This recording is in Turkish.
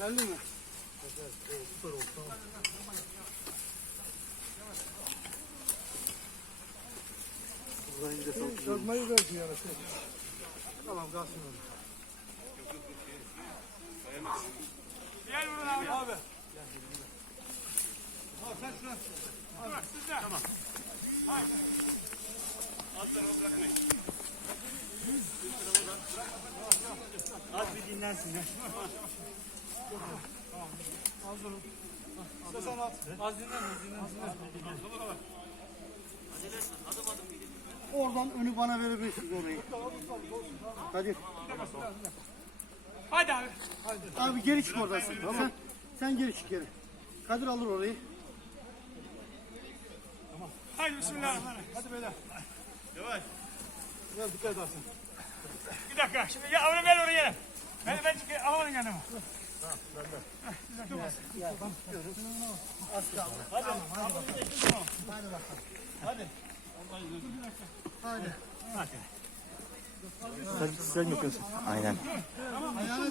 Belli mi? Çözmeyi verdi yani. Tamam kalsın öyle. Gel buradan abi. Abi. Abi sen şuna. Tamam. Haydi. Az tarafa bırakmayın. Az bir dinlensin. ya. İstersen at. Az dinlen, az dinlen. dinlen. Oradan önü bana verebilirsiniz orayı. Hadi. Hadi abi. Abi geri çık oradan. Sen, sen, sen geri çık geri. Kadir alır orayı. Haydi bismillahirrahmanirrahim. Hadi beyler. Yavaş. Biraz dikkat edersin. Bir dakika. Şimdi ya onu ver oraya. Ben ben çıkayım. Alamadım yanıma. Sen mi yapıyorsun? Aynen.